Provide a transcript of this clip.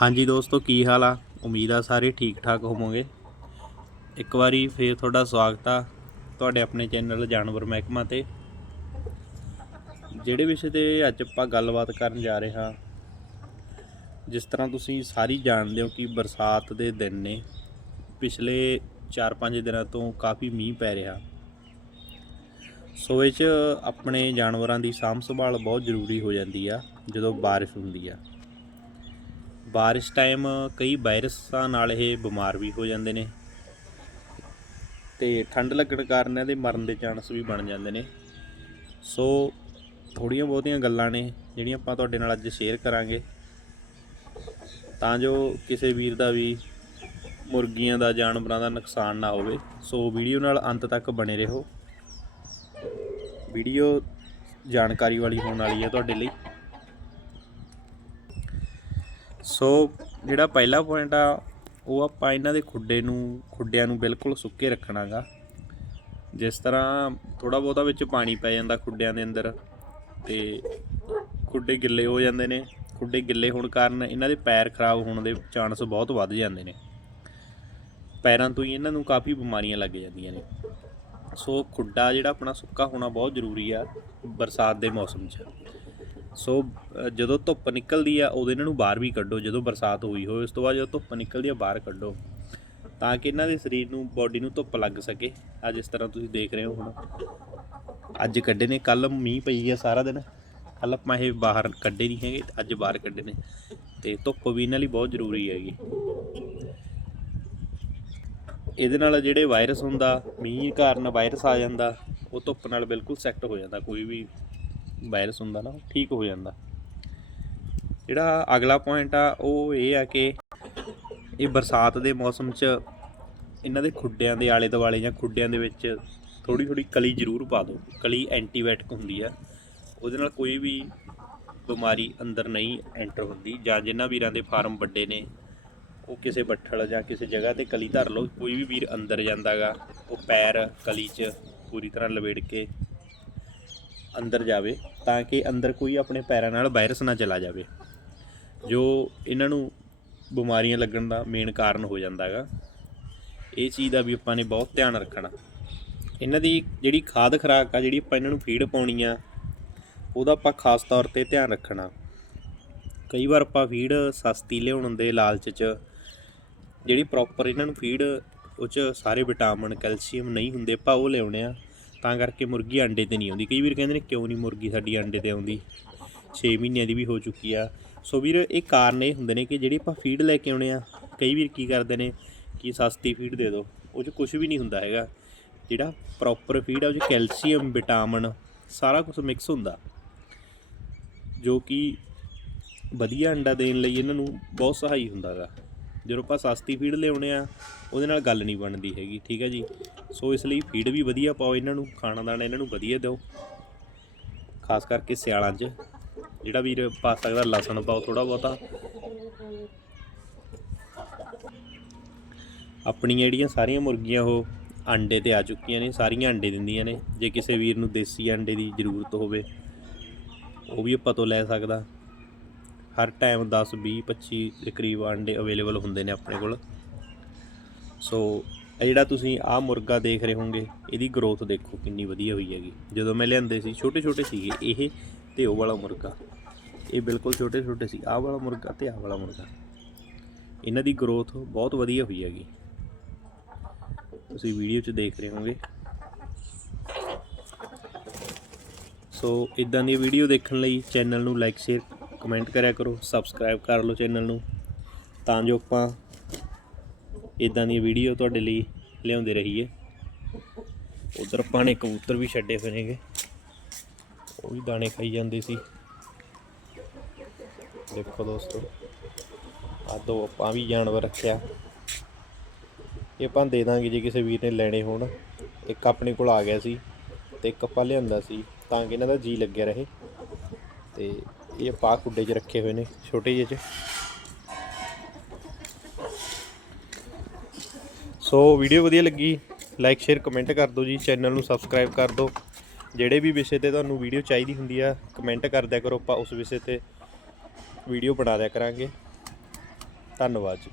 ਹਾਂਜੀ ਦੋਸਤੋ, ਕੀ ਹਾਲ ਆ? ਉਮੀਦ ਆ ਸਾਰੇ ਠੀਕ ਠਾਕ ਹੋਵੋਗੇ। ਇੱਕ ਵਾਰੀ ਫੇਰ ਤੁਹਾਡਾ ਸਵਾਗਤ ਆ ਤੁਹਾਡੇ ਆਪਣੇ ਚੈਨਲ ਜਾਨਵਰ ਮਹਿਕਮਾ ਤੇ। ਜਿਹੜੇ ਵਿਸ਼ੇ ਤੇ ਅੱਜ ਆਪਾਂ ਗੱਲਬਾਤ ਕਰਨ ਜਾ ਰਹੇ ਹਾਂ, ਜਿਸ ਤਰ੍ਹਾਂ ਤੁਸੀਂ ਸਾਰੀ ਜਾਣਦੇ ਹੋ ਕਿ ਬਰਸਾਤ ਦੇ ਦਿਨ ਨੇ, ਪਿਛਲੇ 4-5 ਦਿਨਾਂ ਤੋਂ ਕਾਫੀ ਮੀਂਹ ਪੈ ਰਿਹਾ। ਸੋ ਇਹ 'ਚ ਆਪਣੇ ਜਾਨਵਰਾਂ ਦੀ ਸਾਂਭ ਸੰਭਾਲ ਬਹੁਤ ਜ਼ਰੂਰੀ ਹੋ ਜਾਂਦੀ ਆ, ਜਦੋਂ ਬਾਰਿਸ਼ ਹੁੰਦੀ ਆ। ਬਾਰਿਸ਼ ਟਾਈਮ ਕਈ ਵਾਇਰਸਾਂ ਨਾਲ ਇਹ ਬਿਮਾਰ ਵੀ ਹੋ ਜਾਂਦੇ ਨੇ। ਤੇ ਠੰਡ ਲੱਗਣ ਕਾਰਨ ਇਹਦੇ ਮਰਨ ਦੇ ਚਾਂਸ ਵੀ ਬਣ ਜਾਂਦੇ ਨੇ। ਸੋ ਥੋੜੀਆਂ ਬਹੁਤੀਆਂ ਗੱਲਾਂ ਨੇ, ਜਿਹੜੀਆਂ ਆਪਾਂ ਤੁਹਾਡੇ ਨਾਲ ਅੱਜ ਸ਼ੇਅਰ ਕਰਾਂਗੇ। ਤਾਂ ਜੋ ਕਿਸੇ ਵੀਰ ਦਾ ਵੀ ਮੁਰਗੀਆਂ ਦਾ, ਜਾਨਵਰਾਂ ਦਾ ਨੁਕਸਾਨ ਨਾ ਹੋਵੇ। ਸੋ ਵੀਡੀਓ ਨਾਲ ਅੰਤ ਤੱਕ ਬਣੇ ਰਹੋ। ਵੀਡੀਓ ਜਾਣਕਾਰੀ ਵਾਲੀ ਹੋਣ ਵਾਲੀ ਹੈ ਤੁਹਾਡੇ ਲਈ। ਸੋ ਜਿਹੜਾ ਪਹਿਲਾ ਪੁਆਇੰਟ ਆ, ਉਹ ਆਪਾਂ ਇਹਨਾਂ ਦੇ ਖੁੱਡੇ ਨੂੰ, ਖੁੱਡਿਆਂ ਨੂੰ ਬਿਲਕੁਲ ਸੁੱਕੇ ਰੱਖਣਾਗਾ। ਜਿਸ ਤਰ੍ਹਾਂ ਥੋੜਾ ਬਹੁਤਾ ਵਿੱਚ ਪਾਣੀ ਪੈ ਜਾਂਦਾ ਖੁੱਡਿਆਂ ਦੇ ਅੰਦਰ, ਤੇ ਖੁੱਡੇ ਗਿੱਲੇ ਹੋ ਜਾਂਦੇ ਨੇ। ਖੁੱਡੇ ਗਿੱਲੇ ਹੋਣ ਕਾਰਨ ਇਹਨਾਂ ਦੇ ਪੈਰ ਖਰਾਬ ਹੋਣ ਦੇ ਚਾਂਸ ਬਹੁਤ ਵੱਧ ਜਾਂਦੇ ਨੇ। ਪੈਰਾਂ ਤੋਂ ਹੀ ਇਹਨਾਂ ਨੂੰ ਕਾਫੀ ਬਿਮਾਰੀਆਂ ਲੱਗ ਜਾਂਦੀਆਂ ਨੇ। ਸੋ ਖੁੱਡਾ ਜਿਹੜਾ ਆਪਣਾ ਸੁੱਕਾ ਹੋਣਾ ਬਹੁਤ ਜ਼ਰੂਰੀ ਆ, ਬਰਸਾਤ ਦੇ ਮੌਸਮ 'ਚ। ਸੋ ਜਦੋਂ ਧੁੱਪ ਨਿਕਲਦੀ ਆ, ਉਦੋਂ ਇਹਨਾਂ ਨੂੰ ਬਾਹਰ ਵੀ ਕੱਢੋ, ਜਦੋਂ ਬਰਸਾਤ ਹੋਈ ਹੋਵੇ, ਉਸ ਤੋਂ ਬਾਅਦ ਜਦੋਂ ਧੁੱਪ ਨਿਕਲਦੀ ਆ, ਬਾਹਰ ਕੱਢੋ। ਤਾਂ ਕਿ ਇਹਨਾਂ ਦੇ ਸਰੀਰ ਨੂੰ ਬਾਡੀ ਨੂੰ ਧੁੱਪ ਲੱਗ ਸਕੇ। ਅੱਜ ਇਸ ਤਰ੍ਹਾਂ ਤੁਸੀਂ ਦੇਖ ਰਹੇ ਹੋ ਹੁਣ। ਅੱਜ ਕੱਢੇ ਨੇ ਕੱਲ ਮੀਂਹ ਪਈ ਆ ਸਾਰਾ ਦਿਨ। ਕੱਲ ਆਪਾਂ ਇਹ ਬਾਹਰ ਕੱਢੇ ਨਹੀਂ ਹੈਗੇ ਅੱਜ ਬਾਹਰ ਕੱਢੇ ਨੇ। ਤੇ ਧੁੱਪ ਵੀ ਇਹਨਾਂ ਲਈ ਬਹੁਤ ਜ਼ਰੂਰੀ ਹੈਗੀ। ਇਹਦੇ ਨਾਲ ਜਿਹੜੇ ਵਾਇਰਸ ਹੁੰਦਾ, ਮੀਂਹ ਕਾਰਨ ਵਾਇਰਸ ਆ ਜਾਂਦਾ, ਉਹ ਧੁੱਪ ਨਾਲ ਬਿਲਕੁਲ ਸੈੱਟ ਹੋ ਜਾਂਦਾ, ਕੋਈ ਵੀ ਵਾਇਰਸ ਹੁੰਦਾ ਨਾ ਉਹ ਠੀਕ ਹੋ ਜਾਂਦਾ। ਜਿਹੜਾ ਅਗਲਾ ਪੁਆਇੰਟ ਆ, ਉਹ ਇਹ ਆ ਕਿ ਇਹ ਬਰਸਾਤ ਦੇ ਮੌਸਮ 'ਚ ਇਹਨਾਂ ਦੇ ਖੁੱਡਿਆਂ ਦੇ ਆਲੇ ਦੁਆਲੇ ਜਾਂ ਖੁੱਡਿਆਂ ਦੇ ਵਿੱਚ ਥੋੜੀ ਥੋੜੀ ਕਲੀ ਜ਼ਰੂਰ ਪਾ ਦਿਓ। ਕਲੀ ਐਂਟੀਬਾਇਓਟਿਕ ਹੁੰਦੀ ਆ। ਉਹਦੇ ਨਾਲ ਕੋਈ ਵੀ ਬਿਮਾਰੀ ਅੰਦਰ ਨਹੀਂ ਐਂਟਰ ਹੁੰਦੀ ਜਾਂ ਜਿਨ੍ਹਾਂ ਵੀਰਾਂ ਦੇ ਫਾਰਮ ਵੱਡੇ ਨੇ, ਉਹ ਕਿਸੇ ਬੱਠਲ ਜਾਂ ਕਿਸੇ ਜਗ੍ਹਾ ਤੇ ਕਲੀ ਧਰ ਲਓ। ਕੋਈ ਵੀ ਵੀਰ ਅੰਦਰ ਜਾਂਦਾਗਾ, ਉਹ ਪੈਰ ਕਲੀ 'ਚ ਪੂਰੀ ਤਰ੍ਹਾਂ ਲਵੇੜ ਕੇ ਅੰਦਰ ਜਾਵੇ ਤਾਂ ਕਿ ਅੰਦਰ ਕੋਈ ਆਪਣੇ ਪੈਰਾਂ ਨਾਲ ਵਾਇਰਸ ਨਾ ਚਲਾ ਜਾਵੇ। ਜੋ ਇਹਨਾਂ ਨੂੰ ਬਿਮਾਰੀਆਂ ਲੱਗਣ ਦਾ ਮੇਨ ਕਾਰਨ ਹੋ ਜਾਂਦਾ ਹੈਗਾ। ਇਹ ਚੀਜ਼ ਦਾ ਵੀ ਆਪਾਂ ਨੇ ਬਹੁਤ ਧਿਆਨ ਰੱਖਣਾ। ਇਹਨਾਂ ਦੀ ਜਿਹੜੀ ਖਾਦ ਖੁਰਾਕ ਆ, ਜਿਹੜੀ ਆਪਾਂ ਇਹਨਾਂ ਨੂੰ ਫੀਡ ਪਾਉਣੀ ਆ, ਉਹਦਾ ਆਪਾਂ ਖਾਸ ਤੌਰ ਤੇ ਧਿਆਨ ਰੱਖਣਾ। ਕਈ ਵਾਰ ਆਪਾਂ ਫੀਡ ਸਸਤੀ ਲਿਆਉਣ ਦੇ ਲਾਲਚ 'ਚ, ਜਿਹੜੀ ਪ੍ਰੋਪਰ ਇਹਨਾਂ ਨੂੰ ਫੀਡ ਉਹ 'ਚ ਸਾਰੇ ਵਿਟਾਮਿਨ ਕੈਲਸ਼ੀਅਮ ਨਹੀਂ ਹੁੰਦੇ, ਆਪਾਂ ਉਹ ਲਿਆਉਣੇ ਆ। ਤਾਂ ਕਰਕੇ ਮੁਰਗੀ ਆਂਡੇ ਤੇ ਨਹੀਂ ਆਉਂਦੀ। ਕਈ ਵੀਰ ਕਹਿੰਦੇ ਨੇ, ਕਿਉਂ ਨਹੀਂ ਮੁਰਗੀ ਸਾਡੀ ਆਂਡੇ ਤੇ ਆਉਂਦੀ? 6 ਮਹੀਨਿਆਂ ਦੀ ਵੀ ਹੋ ਚੁੱਕੀ ਆ। ਸੋ ਵੀਰ, ਇਹ ਕਾਰਨ ਇਹ ਹੁੰਦੇ ਨੇ ਕਿ ਜਿਹੜੀ ਆਪਾਂ ਫੀਡ ਲੈ ਕੇ ਆਉਣੇ ਆ, ਕਈ ਵੀਰ ਕੀ ਕਰਦੇ ਨੇ ਕਿ ਸਸਤੀ ਫੀਡ ਦੇ ਦਿਓ ਉਹ 'ਚ ਕੁਝ ਵੀ ਨਹੀਂ ਹੁੰਦਾ ਹੈਗਾ। ਜਿਹੜਾ ਪ੍ਰੋਪਰ ਫੀਡ ਆ, ਉਹ 'ਚ ਕੈਲਸ਼ੀਅਮ ਵਿਟਾਮਿਨ ਸਾਰਾ ਕੁਝ ਮਿਕਸ ਹੁੰਦਾ। ਜੋ ਕਿ ਵਧੀਆ ਅੰਡਾ ਦੇਣ ਲਈ ਇਹਨਾਂ ਨੂੰ ਬਹੁਤ ਸਹਾਈ ਹੁੰਦਾ ਗਾ ਜਦੋਂ ਆਪਾਂ ਸਸਤੀ ਫੀਡ ਲਿਆਉਣੇ ਆ, ਉਹਦੇ ਨਾਲ ਗੱਲ ਨਹੀਂ ਬਣਦੀ ਹੈਗੀ, ਠੀਕ ਹੈ ਜੀ? ਸੋ ਇਸ ਲਈ ਫੀਡ ਵੀ ਵਧੀਆ ਪਾਓ ਇਹਨਾਂ ਨੂੰ, ਖਾਣਾ ਦਾਣਾ ਇਹਨਾਂ ਨੂੰ ਵਧੀਆ ਦਿਓ। ਖਾਸ ਕਰਕੇ ਸਿਆਲਾਂ 'ਚ, ਜਿਹੜਾ ਵੀਰ ਪਾ ਸਕਦਾ ਲਸਣ ਪਾਓ ਥੋੜਾ ਬਹੁਤਾ। ਆਪਣੀਆਂ ਜਿਹੜੀਆਂ ਸਾਰੀਆਂ ਮੁਰਗੀਆਂ, ਉਹ ਅੰਡੇ ਤੇ ਆ ਚੁੱਕੀਆਂ ਨੇ, ਸਾਰੀਆਂ ਅੰਡੇ ਦਿੰਦੀਆਂ ਨੇ। ਜੇ ਕਿਸੇ ਵੀਰ ਨੂੰ ਦੇਸੀ ਅੰਡੇ ਦੀ ਜ਼ਰੂਰਤ ਹੋਵੇ, ਉਹ ਵੀ ਆਪਾਂ ਤੋਂ ਲੈ ਸਕਦਾ। ਹਰ ਟਾਈਮ 10 20 25 ਦੇ ਕਰੀਬ ਅੰਡੇ ਅਵੇਲੇਬਲ ਹੁੰਦੇ ਨੇ ਆਪਣੇ ਕੋਲ। ਸੋ ਇਹ ਜਿਹੜਾ ਤੁਸੀਂ ਆਹ ਮੁਰਗਾ ਦੇਖ ਰਹੇ ਹੋਗੇ ਇਹਦੀ ਗਰੋਥ ਦੇਖੋ ਕਿੰਨੀ ਵਧੀਆ ਹੋਈ ਹੈਗੀ। ਜਦੋਂ ਮੈਂ ਲਿਆਂਦੇ ਸੀ ਛੋਟੇ ਛੋਟੇ ਸੀਗੇ ਇਹ ਤੇ ਉਹ ਵਾਲਾ ਮੁਰਗਾ। ਇਹ ਬਿਲਕੁਲ ਛੋਟੇ ਛੋਟੇ ਸੀ, ਆਹ ਵਾਲਾ ਮੁਰਗਾ ਤੇ ਆਹ ਵਾਲਾ ਮੁਰਗਾ। ਇਹਨਾਂ ਦੀ ਗਰੋਥ ਬਹੁਤ ਵਧੀਆ ਹੋਈ ਹੈਗੀ। ਤੁਸੀਂ ਵੀਡੀਓ 'ਚ ਦੇਖ ਰਹੇ ਹੋਗੇ ਸੋ ਇਦਾਂ ਦੀ ਵੀਡੀਓ ਦੇਖਣ ਲਈ ਚੈਨਲ ਨੂੰ ਲਾਈਕ ਸ਼ੇਅਰ ਕਮੈਂਟ ਕਰਿਆ ਕਰੋ ਸਬਸਕ੍ਰਾਈਬ ਕਰ ਲਓ ਚੈਨਲ ਨੂੰ। ਤਾਂ ਜੋ ਆਪਾਂ ਇਦਾਂ ਦੀ ਵੀਡੀਓ ਤੁਹਾਡੇ ਲਈ ਲਿਆਉਂਦੇ ਰਹੀਏ। ਉਧਰ ਆਪਾਂ ਨੇ ਕਬੂਤਰ ਵੀ ਛੱਡੇ ਹੋਏ ਉਹ ਵੀ ਦਾਣੇ ਖਾਈ ਜਾਂਦੇ ਸੀ। ਦੇਖੋ ਦੋਸਤੋ ਆ ਦੋ ਆਪਾਂ ਵੀ ਜਾਨਵਰ ਰੱਖਿਆ। ਇਹ ਆਪਾਂ ਦੇ ਦਾਂਗੇ ਜੇ ਕਿਸੇ ਵੀਰ ਨੇ ਲੈਣੇ ਹੋਣ। ਇੱਕ ਆਪਣੇ ਕੋਲ ਆ ਗਿਆ ਸੀ ਤੇ ਇੱਕ ਆਪਾਂ ਲਿਆਂਦਾ ਸੀ ਤਾਂ ਕਿ ਇਹਨਾਂ ਦਾ ਜੀ ਲੱਗਿਆ ਰਹੇ। ਤੇ ਇਹ ਪਾ ਕੁੱਡੇ 'ਚ ਰੱਖੇ ਹੋਏ ਨੇ, ਛੋਟੇ ਜਿਹੇ 'ਚ। ਸੋ ਵੀਡੀਓ ਵਧੀਆ ਲੱਗੀ ਲਾਈਕ ਸ਼ੇਅਰ ਕਮੈਂਟ ਕਰ ਦਿਓ ਜੀ ਚੈਨਲ ਨੂੰ ਸਬਸਕ੍ਰਾਈਬ ਕਰ ਦਿਓ। ਜਿਹੜੇ ਵੀ ਵਿਸ਼ੇ ਤੇ ਤੁਹਾਨੂੰ ਵੀਡੀਓ ਚਾਹੀਦੀ ਹੁੰਦੀ ਆ ਕਮੈਂਟ ਕਰ ਦਿਆ ਕਰੋ, ਆਪਾਂ ਉਸ ਵਿਸ਼ੇ ਤੇ ਵੀਡੀਓ ਬਣਾ ਦਿਆ ਕਰਾਂਗੇ। ਧੰਨਵਾਦ ਜੀ।